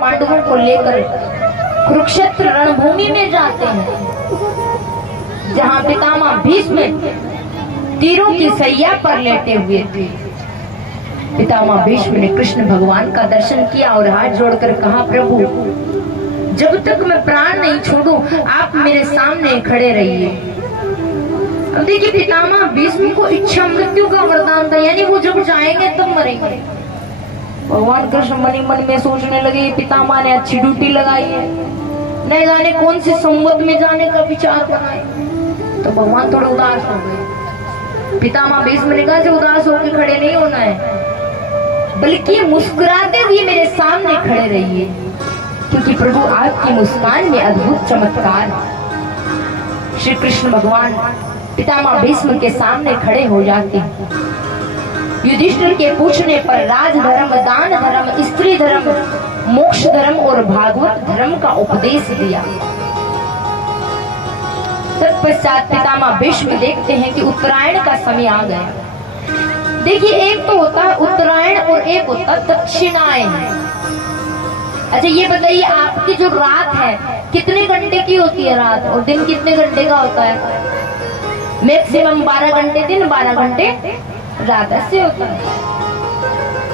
पांडवों को लेकर कुरुक्षेत्र रणभूमि में जाते हैं, जहां पितामह भीष्म तीरों की सैया पर लेटे हुए थे। पितामह भीष्म ने कृष्ण भगवान का दर्शन किया और हाथ जोड़कर कहा, प्रभु जब तक मैं प्राण नहीं छोड़ूं आप मेरे सामने खड़े रहिए। अब देखिए पितामह भीष्म को इच्छा मृत्यु का वरदान था, यानी वो जब जाएंगे तब मरेंगे। भगवान कृष्ण मन मन में सोचने लगे, पितामह ने अच्छी ड्यूटी लगाई है, न जाने कौन से संवत में जाने का विचार बनाए। तो भगवान थोड़े उदास हो गए। पितामह भीष्म ने कहा, उदास होकर खड़े नहीं होना है, बल्कि मुस्कुराते हुए मेरे सामने खड़े रहिए, क्योंकि प्रभु आपकी मुस्कान में अद्भुत चमत्कार है। श्री कृष्ण भगवान पितामह भीष्म के सामने खड़े हो जाते हैं। युधिष्ठिर के पूछने पर राज धर्म, दान धर्म, स्त्री धर्म, मोक्ष धर्म और भागवत धर्म का उपदेश दिया। तत्पश्चात पितामह भीष्म देखते हैं कि उत्तरायण का समय आ गया। देखिए एक तो होता है उत्तरायण और एक होता है दक्षिणायन। अच्छा ये बताइए, आपकी जो रात है कितने घंटे की होती है रात, और दिन कितने घंटे का होता है? मैक्सिमम 12 घंटे दिन, 12 घंटे रात, ऐसे होता है।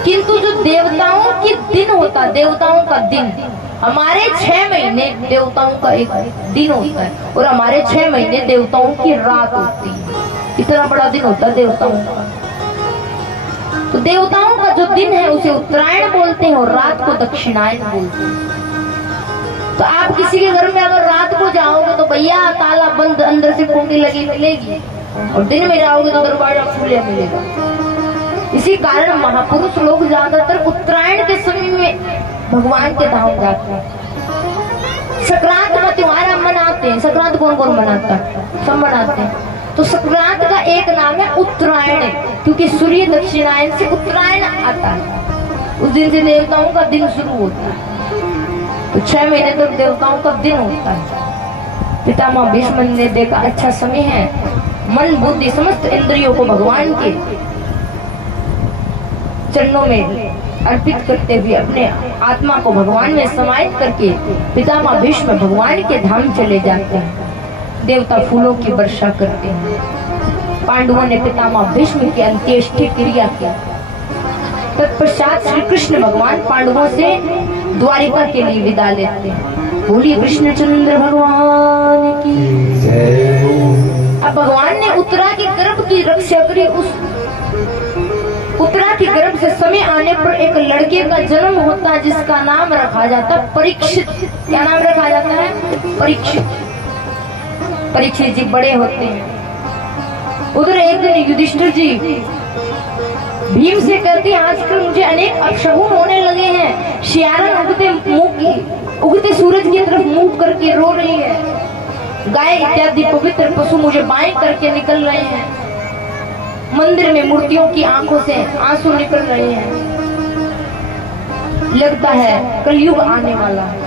किंतु जो देवताओं की दिन होता है, देवताओं का दिन, हमारे 6 महीने देवताओं का एक दिन होता है और हमारे 6 महीने देवताओं की रात होती है। इतना बड़ा दिन होता है देवताओं का। तो देवताओं का जो दिन है उसे उत्तरायण बोलते हैं और रात को दक्षिणायन बोलते हैं। तो आप किसी के घर में अगर रात को जाओगे तो भैया ताला बंद, अंदर से कुंडी लगी मिलेगी, और दिन में जाओगे तो दरवाजा खुला मिलेगा। इसी कारण महापुरुष लोग ज्यादातर उत्तरायण के समय में भगवान के धाम जाते हैं। संक्रांत का त्योहार हम मनाते हैं। संक्रांत कौन कौन मनाता है? सब मनाते हैं। तो संक्रांत का एक नाम है उत्तरायण, क्योंकि सूर्य दक्षिणायन से उत्तरायण आता है। उस दिन से देवताओं का दिन शुरू होता है। तो 6 महीने तक तो देवताओं का दिन होता है। पितामह भीष्म ने देखा अच्छा समय है, मन बुद्धि समस्त इंद्रियों को भगवान के चरणों में अर्पित करते हुए अपने आत्मा को भगवान में समाहित करके पितामह भीष्म भगवान के धाम चले जाते हैं। देवता फूलों की वर्षा करते हैं। पांडवों ने पितामह भीष्म की अंत्येष्टि क्रिया की। तत्पश्चात श्री कृष्ण भगवान पांडवों से द्वारिका के लिए विदा लेते हैं। बोलिए कृष्णचंद्र भगवान की जय। अब भगवान ने उत्तरा के गर्भ की रक्षा करी। उस उत्तरा के गर्भ से समय आने पर एक लड़के का जन्म होता है, जिसका नाम रखा जाता है परीक्षित। क्या नाम रखा जाता है? परीक्षित। परीक्षित जी बड़े होते हैं। उधर एक दिन युधिष्ठिर जी भीम से कहते हैं, आजकल मुझे अनेक अपशगुन होने लगे हैं। शियारन उगते सूरज की तरफ मुंह करके रो रही है। गाय इत्यादि पवित्र पशु मुझे बाएं करके निकल रहे हैं। मंदिर में मूर्तियों की आंखों से आंसू निकल रहे हैं। लगता है कलयुग आने वाला है।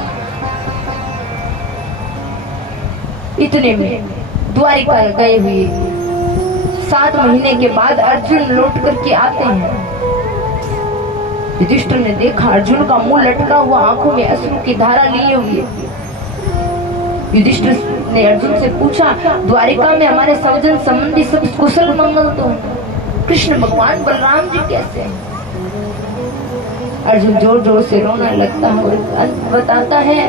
इतने में द्वारिका गए हुए 7 महीने के बाद अर्जुन लौट करके आते हैं। युधिष्ठिर ने देखा अर्जुन का मुंह लटका हुआ, आंखों में अश्रु की धारा लिए हुए। युधिष्ठिर ने अर्जुन से पूछा, द्वारिका में हमारे सज्जन संबंधी सब कुशल मंगल तो? कृष्ण भगवान बलराम जी कैसे हैं? अर्जुन जोर जोर से रोना लगता है। बताता है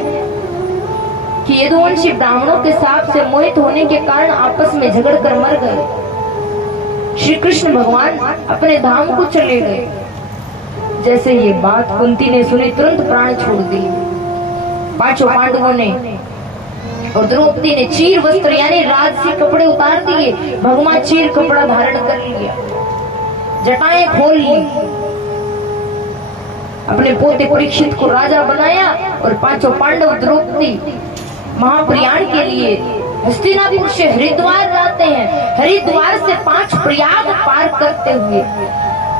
कि यदुवंशी ब्राह्मणों के साप से मोहित होने के कारण आपस में झगड़कर मर गए। श्री कृष्ण भगवान अपने धाम को चले गए। जैसे ये बात कुंती ने सुनी, तुरंत प्राण छोड़ दिए। 5 पांडवों ने और द्रौपदी ने चीर वस्त्र यानी राजसी कपड़े उतार दिए। भगवान चीर कपड़ा धारण कर लिया, जटाएं खोल ली, अपने पोते परीक्षित को राजा बनाया और 5 पांडव द्रौपदी महाप्रयाण के लिए हस्तिनापुर से हरिद्वार जाते हैं। हरिद्वार से 5 प्रयाग पार करते हुए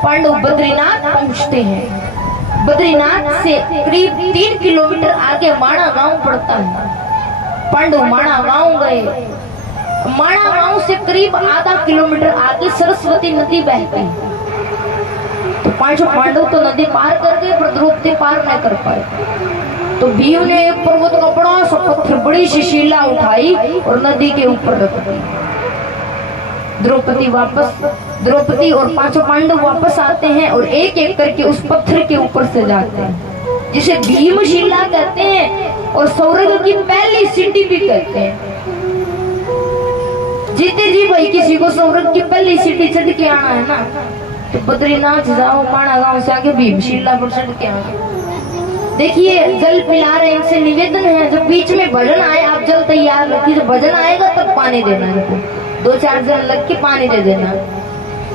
पांडव बद्रीनाथ पहुंचते हैं। बद्रीनाथ से करीब 3 किलोमीटर आगे माणा गांव पड़ता है। पांडव माणा गांव गए। माणा गांव से करीब आधा किलोमीटर आगे सरस्वती नदी बहती है। तो 5 पांडव तो नदी पार कर गए, पर द्रौपदी पार नहीं कर पाए। तो भीम ने एक पर्वत का बड़ा सा पत्थर, बड़ी सी शिला उठाई और नदी के ऊपर रख दी। द्रौपदी और पांचों पांडव वापस आते हैं और एक एक करके उस पत्थर के ऊपर से जाते हैं, जिसे भीमशिला कहते हैं और स्वर्ग की पहली सीढ़ी भी कहते हैं। जीते जी भाई किसी को स्वर्ग की पहली सीढ़ी चढ़ के आना है ना, तो बद्रीनाथ जाओ, माणा गांव से आके भीमशिला पर चढ़ के आना। देखिए जल पिला रहे, इनसे निवेदन है जब बीच में भजन आए आप जल तैयार रखिए, जब भजन आएगा तब पानी देना इनको, 2-4 जन लग के पानी दे देना,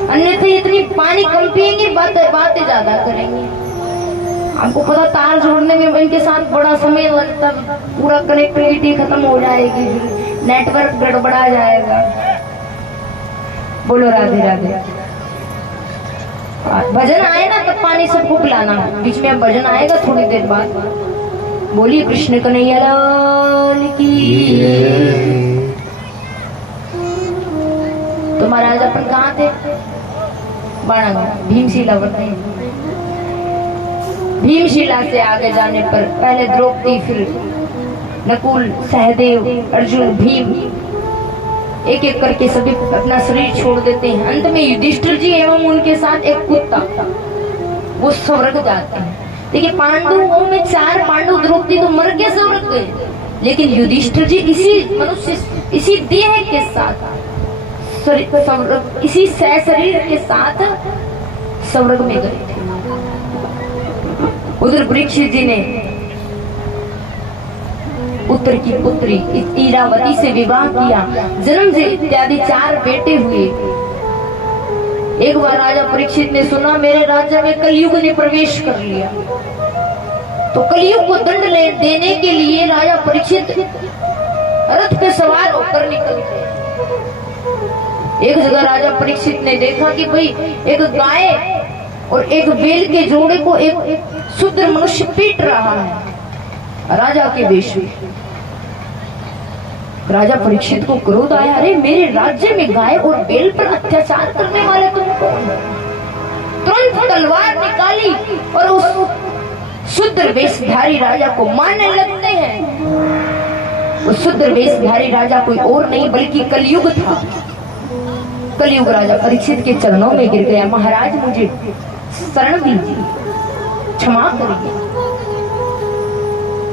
अन्यथा इतनी पानी कम पिएंगे, बातें ज्यादा करेंगे। आपको पता तार जोड़ने में इनके साथ बड़ा समय लगता, पूरा कनेक्टिविटी खत्म हो जाएगी, नेटवर्क गड़बड़ा जाएगा। बोलो राधे राधे। भजन आए ना तब पानी सबको पिलाना, बीच में अब भजन आएगा थोड़ी देर बाद। बोलिए कृष्ण कन्हैया लाल की। तो महाराज अपन कहाँ थे? बाणा भीमशिला बताइए। भीमशिला से आगे जाने पर पहले द्रौपदी, फिर नकुल, सहदेव, अर्जुन, भीम, एक एक करके सभी अपना शरीर छोड़ देते हैं। अंत में युधिष्ठिर जी एवं उनके साथ एक कुत्ता, वो स्वर्ग जाते हैं। देखिए पांडवों में 4 पांडव, द्रौपदी तो मर के स्वर्ग गए, लेकिन युधिष्ठिर जी इसी मनुष्य, इसी देह के साथ, इसी शरीर के साथ स्वर्ग में गए थे। उधर परीक्षित जी ने उत्तर की पुत्री इरावती से विवाह किया, जन्म से इत्यादि 4 बेटे हुए। एक बार राजा परीक्षित ने सुना मेरे राज्य में कलयुग ने प्रवेश कर लिया, तो कलयुग को दंड देने के लिए राजा परीक्षित रथ पे सवार होकर निकल गए। एक जगह राजा परीक्षित ने देखा कि भाई एक गाय और एक बैल के जोड़े को एक शूद्र मनुष्य पीट रहा है राजा के वेश में। राजा परीक्षित को क्रोध आया, अरे मेरे राज्य में गाय और बैल पर अत्याचार करने वाले तुम कौन? तुरंत तलवार निकाली और उस शूद्र वेशधारी राजा को मारने लगते हैं। उस शूद्र वेशधारी राजा कोई और नहीं बल्कि कलयुग था। कलयुग राजा परीक्षित के चरणों में गिर गया, महाराज मुझे शरण दीजिए, क्षमा करिए।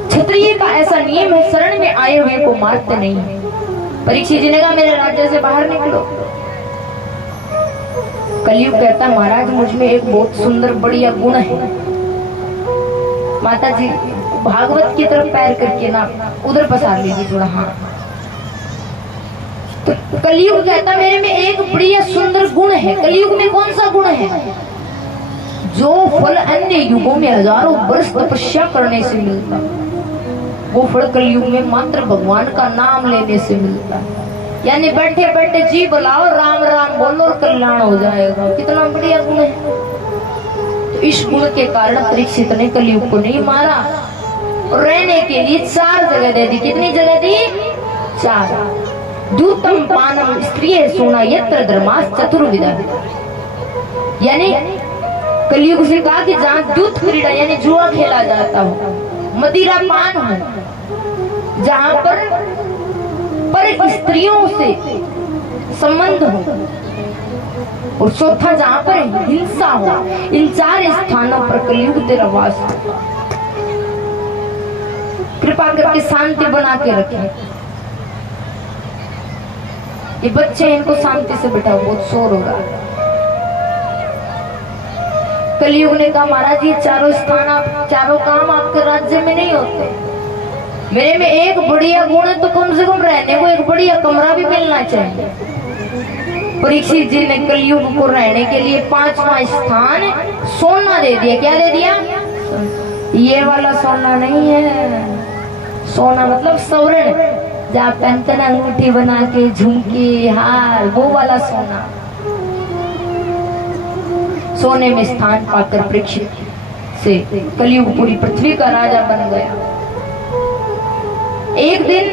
क्षत्रिय का ऐसा नियम है, शरण में आए हुए को मारते नहीं है। परीक्षित जी ने कहा मेरे राज्य से बाहर निकलो। कलयुग कहता महाराज मुझ में एक बहुत सुंदर बढ़िया गुण है। माता जी भागवत की तरफ पैर करके ना उधर पसार लीजिए थोड़ा। हाँ, तो कलयुग कहता मेरे में एक बढ़िया सुंदर गुण है। कलयुग में कौन सा गुण है? जो फल अन्य युगों में हजारों वर्ष तपस्या करने से मिलता, वो फल कलयुग में मात्र भगवान का नाम लेने से मिलता है। यानी बैठे बैठे जी बुलाओ, राम राम बोलो और कल्याण हो जाएगा। कितना बढ़िया गुण है। तो इस गुण के कारण परीक्षित ने कलयुग को नहीं मारा और रहने के लिए 4 जगह दे दी। कितनी जगह दी? 4। दूतम पानम स्त्रिय सोना यत्र धर्मास चतुर्विधा। यानी कलयुग से कहा कि जहाँ दूत क्रीड़ा यानी जुआ खेला जाता हो, मदिरा पान हो, जहाँ पर स्त्रियों से संबंध हो, और चौथा जहाँ पर हिंसा हो, इन 4 स्थानों पर कलयुग तेरा वास होगा। कृपा करके शांति बना के रखें। ये बच्चे इनको शांति से बिठाओ, बहुत शोर हो रहा है। कलयुग ने कहा महाराज ये 4 स्थान आप 4 काम आपके राज्य में नहीं होते। मेरे में एक बढ़िया गुण है, तो कम से कम रहने को एक बढ़िया कमरा भी मिलना चाहिए। परीक्षित जी ने कलयुग को रहने के लिए 5वां स्थान सोना दे दिया। क्या दे दिया? ये वाला सोना नहीं है। सोना मतलब स्वर्ण, जहाँ पहनकर अंगूठी बना के झुमकी हार, वो वाला सोना। सोने में स्थान पाकर परीक्षित से कलयुग पूरी पृथ्वी का राजा बन गया। एक दिन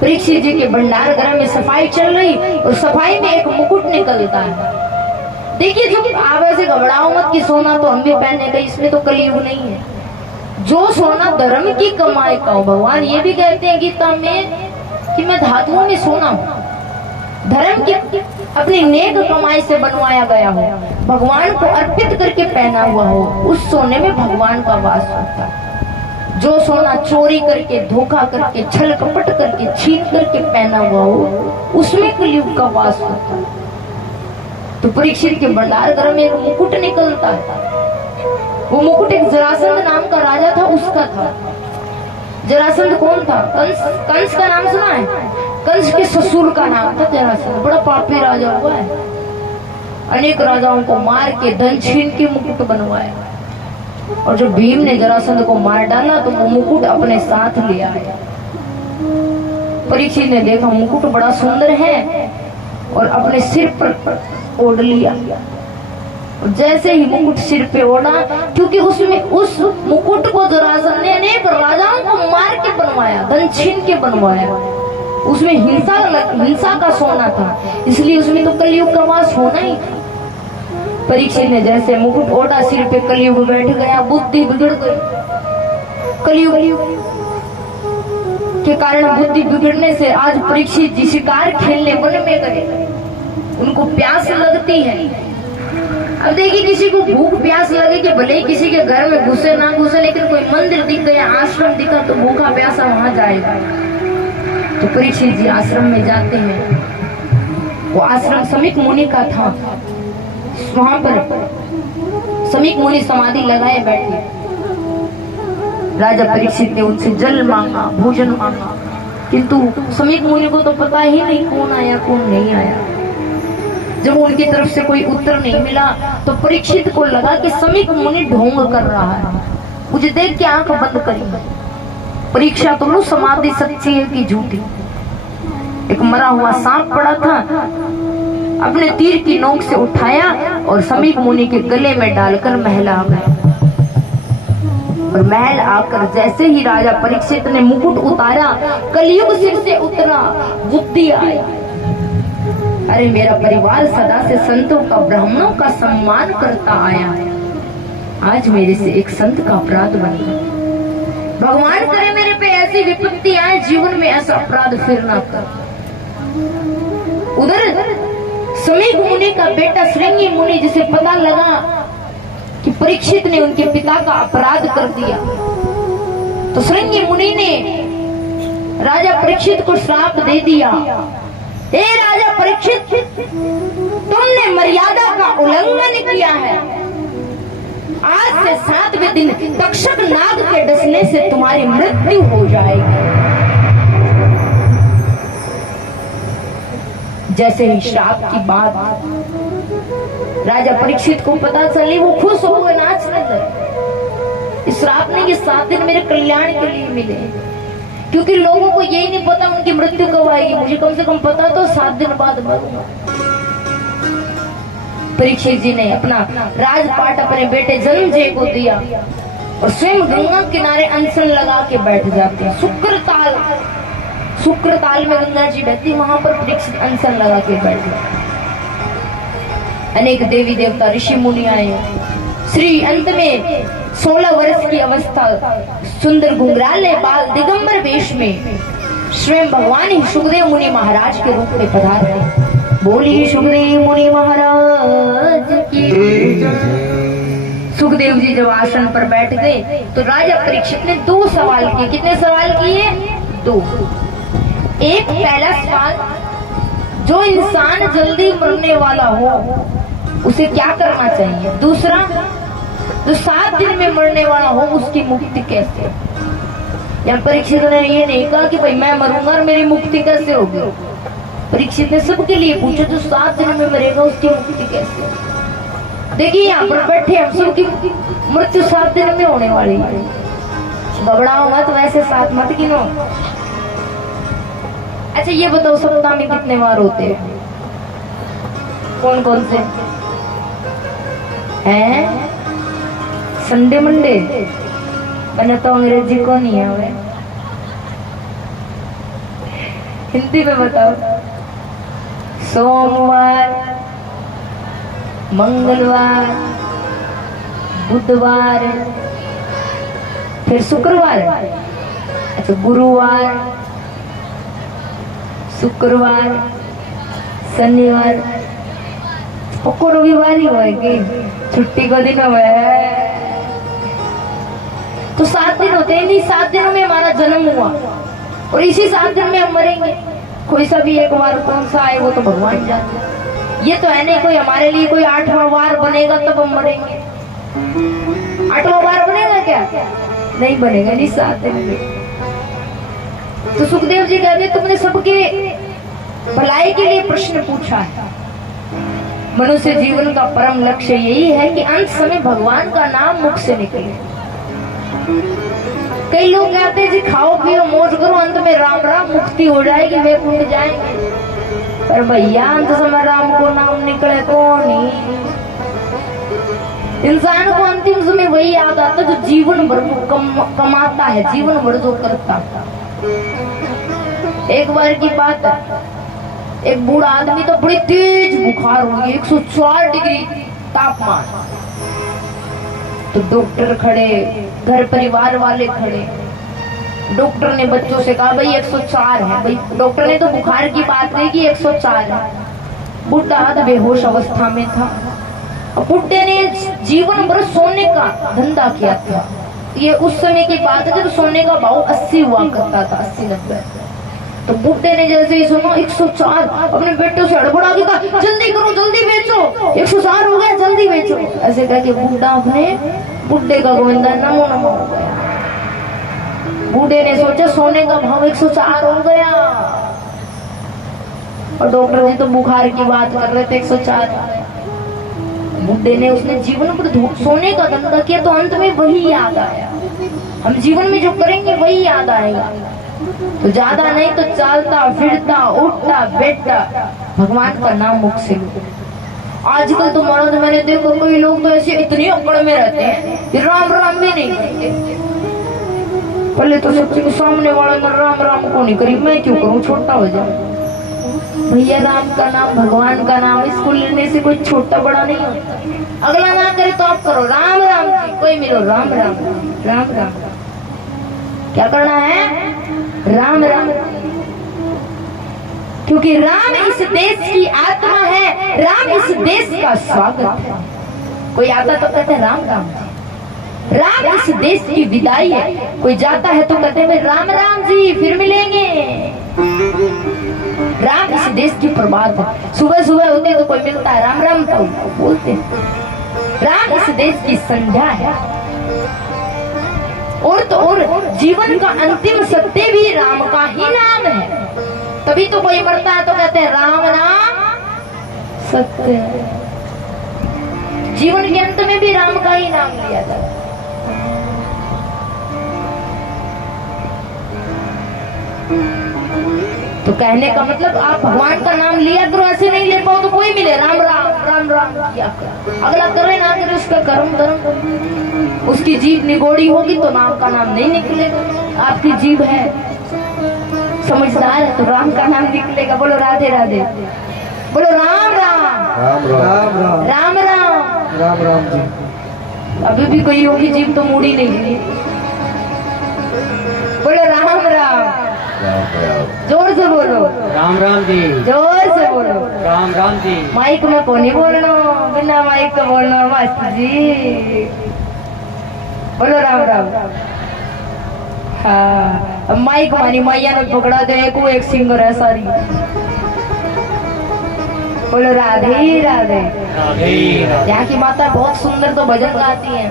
परीक्षित जी के भंडार गृह में सफाई चल रही और सफाई में एक मुकुट निकलता है। देखिए जो आप ऐसे घबराओ मत कि सोना तो हम भी पहने गए, इसमें तो कलयुग नहीं है। जो सोना धर्म की कमाई का हो। भगवान ये भी कहते हैं गीता में कि मैं धातुओं में सोना हूं, धर्म की अपनी नेक कमाई से बनवाया गया हो, भगवान को अर्पित करके पहना हुआ हो, उस सोने में भगवान का वास होता है। जो सोना चोरी करके, धोखा करके, छल कपट करके, छीन करके पहना हुआ हो, उसमें कलयुग का वास होता है। तो परीक्षित के भंडार घर में एक मुकुट निकलता है। वो मुकुट एक जरासंध नाम का राजा था, उसका था। जरासंध कौन था? कंस का नाम सुना है? कंस के ससुर का नाम था जरासंध। बड़ा पापी राजा हुआ है, अनेक राजाओं को मार के धन छीन के मुकुट बनवाया। और जब भीम ने जरासंध को मार डाला तो वो मुकुट अपने साथ ले आया। परीक्षित ने देखा मुकुट बड़ा सुंदर है और अपने सिर पर ओढ़ लिया। जैसे ही मुकुट सिर पे ओढ़ा, क्योंकि उसमें उस मुकुट को जरासंध ने अनेक राजाओं को मार के बनवाया, धन छीन के बनवाया, उसमें हिंसा का सोना था, इसलिए उसमें तो कलयुग का वास होना ही था। परीक्षित ने जैसे मुकुट ओढ़ा, सिर पे कलयुग बैठ गया, बुद्धि बिगड़ गई। कलयुग के कारण बुद्धि बिगड़ने से आज परीक्षित जी शिकार खेलने वन में गए। उनको प्यास लगती है। अब देखिए, किसी को भूख प्यास लगे कि भले ही किसी के घर में घुसे ना घुसे, लेकिन कोई मंदिर दिख गया, आश्रम दिखा तो भूखा प्यासा वहां जाएगा। तो परीक्षित जी आश्रम में जाते हैं। वो आश्रम समीक मुनि का था। वहां पर समीक मुनि समाधि लगाए बैठे। राजा परीक्षित ने उनसे जल मांगा, भोजन मांगा, किंतु समीक मुनि को तो पता ही नहीं कौन आया कौन नहीं आया। जब उनकी तरफ से कोई उत्तर नहीं मिला तो परीक्षित को लगा कि समीक मुनि ढोंग कर रहा है, मुझे देख के आंख बंद करी। परीक्षा तो लो, समाधि सच्ची है कि झूठी। एक मरा हुआ सांप पड़ा था, अपने तीर की नोक से उठाया और समीक मुनि के गले में डालकर महल आ गया। और महल आकर जैसे ही राजा परीक्षित ने मुकुट उतारा, कलयुग सिर से उतरा, बुद्धि आई। अरे मेरा परिवार सदा से संतों का, ब्राह्मणों का सम्मान करता आया है, आज मेरे से एक संत का अपराध बन गया। भगवान करे मेरे पे ऐसी विपत्ति आए, जीवन में ऐसा अपराध फिर ना कर। उधर समीक मुनि का बेटा श्रृंगी मुनि, जिसे पता लगा कि परीक्षित ने उनके पिता का अपराध कर दिया, तो श्रृंगी मुनि ने राजा परीक्षित को श्राप दे दिया। हे राजा परीक्षित, तुमने मर्यादा का उल्लंघन किया है। आज से 7वें दिन तक्षक नाग के डसने से तुम्हारी मृत्यु हो जाएगी। जैसे ही श्राप की बात राजा परीक्षित को पता चली, वो खुश हो गए, नाचने लगे। इस श्राप ने ये 7 दिन मेरे कल्याण के लिए मिले, क्योंकि लोगों को यही नहीं पता उनकी मृत्यु कब आएगी। मुझे कम से कम पता तो 7 दिन बाद मरूंगा। परीक्षित जी ने अपना राजपाट अपने बेटे जन्मजय को दिया और स्वयं गंगा किनारे अनशन लगा के बैठ जाते हैं। शुक्र ताल में गंगा जी बहती, वहां पर परीक्षित अनशन लगा के बैठे। अनेक देवी देवता ऋषि मुनि आए। श्री अंत में 16 वर्ष की अवस्था, सुंदर घुंघराले बाल, दिगंबर वेश में स्वयं भगवान ही सुखदेव मुनि महाराज के रूप में पधारे। बोलिए सुखदेव मुनि महाराज की। सुखदेव जी जब आसन पर बैठ गए तो राजा परीक्षित ने 2 सवाल किए। कितने सवाल किए? 2। एक, पहला सवाल, जो इंसान जल्दी मरने वाला हो उसे क्या करना चाहिए? दूसरा, जो 7 दिन में मरने वाला हो उसकी मुक्ति कैसे? या परीक्षित ने ये नहीं कहा कि भाई मैं मरूंगा और मेरी मुक्ति कैसे होगी। परीक्षित ने सबके लिए पूछा, जो 7 दिन में मरेगा उसकी मुक्ति कैसे? देखिए यहाँ पर बैठे हम सबकी मृत्यु 7 दिन में होने वाली है। घबराओ मत, वैसे 7 मत गिनो। अच्छा ये बताओ, सप्ताह में कितने वार होते हैं? कौन कौन से हैं? संडे मंडे, मैंने तो अंग्रेजी को नहीं है, हिंदी में बताओ। सोमवार, मंगलवार, बुधवार, फिर शुक्रवार, अच्छा गुरुवार, शुक्रवार, शनिवार, पक्को रविवार ही होएगी, छुट्टी का दिन हुआ है। तो 7 दिन होते हैं, इन्हीं 7 दिनों में हमारा जन्म हुआ और इसी 7 दिन में हम मरेंगे। कोई सा भी एक बार कौन सा आए वो तो भगवान जानते। ये तो है नहीं कोई हमारे लिए कोई 8वां वार बनेगा तब हम मरेंगे। 8वां वार बनेगा क्या? नहीं बनेगा, नहीं 7 दिन में। तो सुखदेव जी कहते तुमने सबके भलाई के लिए प्रश्न पूछा है। मनुष्य जीवन का परम लक्ष्य यही है कि अंत समय भगवान का नाम मुख से निकले। कई लोग कहते हैं जी खाओ पियो मौज करो, अंत में राम राम मुक्ति हो जाएगी, वे कुंड जाएंगे। पर भैया अंत समय राम को नाम निकले कौन ही? इंसान को अंतिम समय वही याद आता जो जीवन भर कमाता है, जीवन भर जो करता। एक बार की बात है, एक बूढ़ा आदमी तो बड़ी तेज बुखार हुई, 104 डिग्री तापमान। तो डॉक्टर खड़े, घर परिवार वाले खड़े। डॉक्टर ने बच्चों से कहा भाई 104 है। भाई डॉक्टर ने तो बुखार की बात नहीं की, 104 है। बुढ़ा आधा बेहोश अवस्था में था। बुढ़े ने जीवन भर सोने का धंधा किया था। ये उस समय की बात है जब सोने का भाव 80 हुआ करता था, 80-90। तो बुढ़े ने जैसे ही सुना 104, अपने बेटे से हड़बड़ा के कहा जल्दी करो, जल्दी बेचो, 104 हो गया, जल्दी बेचो। ऐसे कह के बुढ़ा अपने बुढ़े का गोविंदा नमो नमो हो गया। बूढ़े ने सोचा सोने का भाव 104 हो गया और डॉक्टर जी तो बुखार की बात कर रहे थे 104। बूढ़े ने उसने जीवन पर सोने का धंधा किया तो अंत में वही याद आया। हम जीवन में जो करेंगे वही याद आएगा। तो ज्यादा नहीं तो चलता फिरता उठता बैठता भगवान का नाम मुख से। आजकल तो महाराज मैंने देखो कोई लोग तो ऐसे इतनी अकड़ में रहते हैं कि राम राम भी नहीं करते। पहले तो सोचे कि सामने वाला ने राम राम को नहीं करी, मैं क्यों करूं, छोटा हो जाऊं। भैया राम का नाम, भगवान का नाम, इसको लेने से कोई छोटा बड़ा नहीं होता। अगला ना करे तो आप करो राम राम जी, कोई मिलो राम राम राम राम। क्या करना है? राम राम। क्योंकि राम इस देश की आत्मा है, राम इस देश का स्वागत है। कोई आता तो कहते राम राम। राम इस देश की विदाई है। कोई जाता है तो कहते हैं राम राम जी फिर मिलेंगे। राम इस देश की प्रभात है। सुबह सुबह होते तो कोई मिलता है राम राम तो बोलते हैं। राम इस देश की संध्या है। और तो और जीवन का अंतिम सत्य भी राम का ही नाम है। तभी तो कोई मरता है तो कहते हैं राम नाम सत्य है। जीवन के अंत में भी राम का ही नाम लिया जाता है। तो कहने का मतलब आप भगवान का नाम लिया करो, ऐसे नहीं ले पाओ तो कोई मिले राम राम राम राम किया करो। अगला करे ना करे उसका कर्म धर्म। उसकी जीभ निगोड़ी होगी तो नाम का नाम नहीं निकलेगा। आपकी जीभ है समझदार है तो राम का नाम निकलेगा। बोलो राधे राधे, बोलो राम राम राम राम राम राम राम राम जी। अभी भी कोई होगी जीभ तो मुड़ी नहीं गई। बोलो राम राम, जोर से बोलो राम राम जी, जोर से बोलो राम राम जी। माइक में को नहीं बोलना, बिना माइक का बोलना मास्टर जी। बोलो राम राम। हाँ अब माइक मानी मैया ने पकड़ा दे, एक सिंगर है सारी। बोलो राधे राधे। यहाँ की माता बहुत सुंदर तो भजन गाती है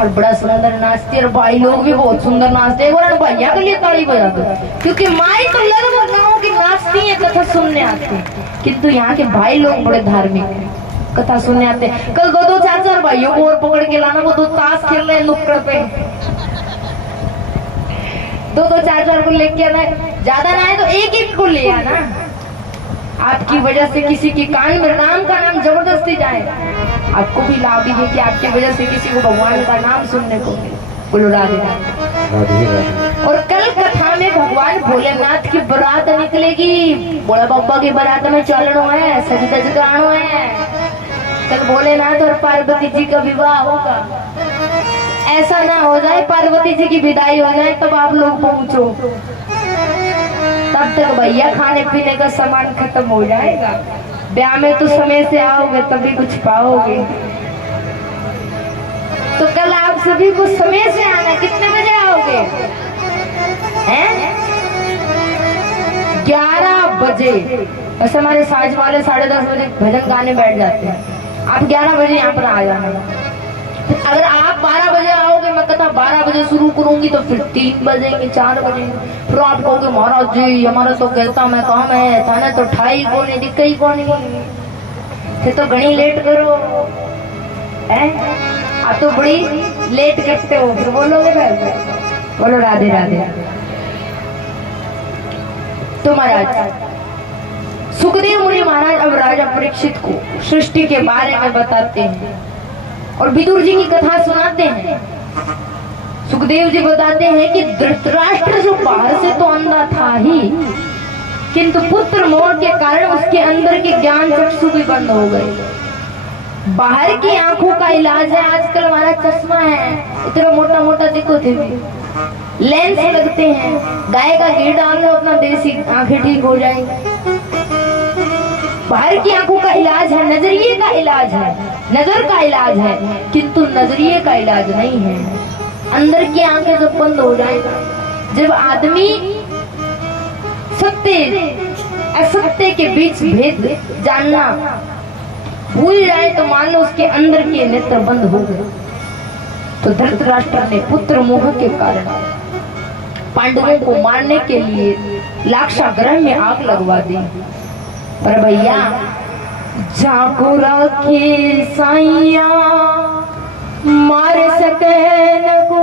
और बड़ा सुंदर नाचती है और भाई लोग भी बहुत सुंदर नाचते हैं। और भैया के लिए ताली बजा दो क्योंकि माई तो लगभग गाँव की नाचती है, कथा सुनने आती है। किंतु यहाँ के भाई लोग बड़े धार्मिक हैं, कथा सुनने आते हैं। कल 2-2 4-4 भाइयों को और पकड़ के लाना, वो 2 ताश खेल रहे हैं नुक्कड़ पे। 2-2 4-4 को लेके आना, ज्यादा ना है तो एक को ले आना। आपकी वजह से किसी के कान में राम का नाम जबरदस्ती जाए, आपको भी लाभ ही है कि आपकी वजह से किसी को भगवान का नाम सुनने को मिले। बोलो राधे राधे। और कल कथा में भगवान भोलेनाथ की बारात निकलेगी। बोला बाबा की बारात में चलना है, सज धज गानो है। कल भोलेनाथ और पार्वती जी का विवाह होगा। ऐसा ना हो जाए पार्वती जी की विदाई हो जाए तब आप लोग पहुंचो, तब तक भैया खाने पीने का सामान खत्म हो जाएगा। ब्याह में तो समय से आओगे तभी कुछ पाओगे। तो कल आप सभी को समय से आना। कितने बजे आओगे? हैं? 11 बजे। बस हमारे साज वाले 10:30 बजे भजन गाने बैठ जाते हैं। आप 11 बजे यहाँ पर आ जाना। अगर आप 12 बजे आओगे, मैं कथा 12 बजे शुरू करूंगी तो फिर 3 बजेंगे, 4 बजेंगे। फिर आप कहोगे महाराज जी हमारा तो कहता मैं काम है थाने तो ठाई को नहीं दिक्कत ही को नहीं, फिर तो घनी लेट करो है। आप तो बड़ी लेट करते हो, फिर बोलोगे भाई बोलो राधे राधे। तो महाराज सुखदेव मुनि महाराज अब राजा परीक्षित को सृष्टि के बारे में बताते हैं और विदुर जी की कथा सुनाते हैं। सुखदेव जी बताते हैं कि धृतराष्ट्र जो बाहर से तो अंधा था ही, किंतु पुत्र मोह के कारण उसके अंदर के ज्ञान चक्षु भी बंद हो गए। बाहर की आंखों का इलाज है आजकल हमारा चश्मा है, इतना मोटा मोटा देखो थे लेंस लगते हैं, गाय का घी डाल लो अपना देसी आंखें ठीक हो जाएंगी। बाहर की आंखों का इलाज है, नजरिए का इलाज है, नजर का इलाज है, किंतु नजरिए का इलाज नहीं है। अंदर की आंखें जब बंद हो जाएगा, जब आदमी सत्य असत्य के बीच भेद जानना भूल जाए तो मान लो उसके अंदर के नेत्र बंद हो गए। तो धृतराष्ट्र ने पुत्र मोह के कारण पांडवों को मारने के लिए लाक्षागृह में आग लगवा दी। पर भैया जाको रखे साइया मार सके न को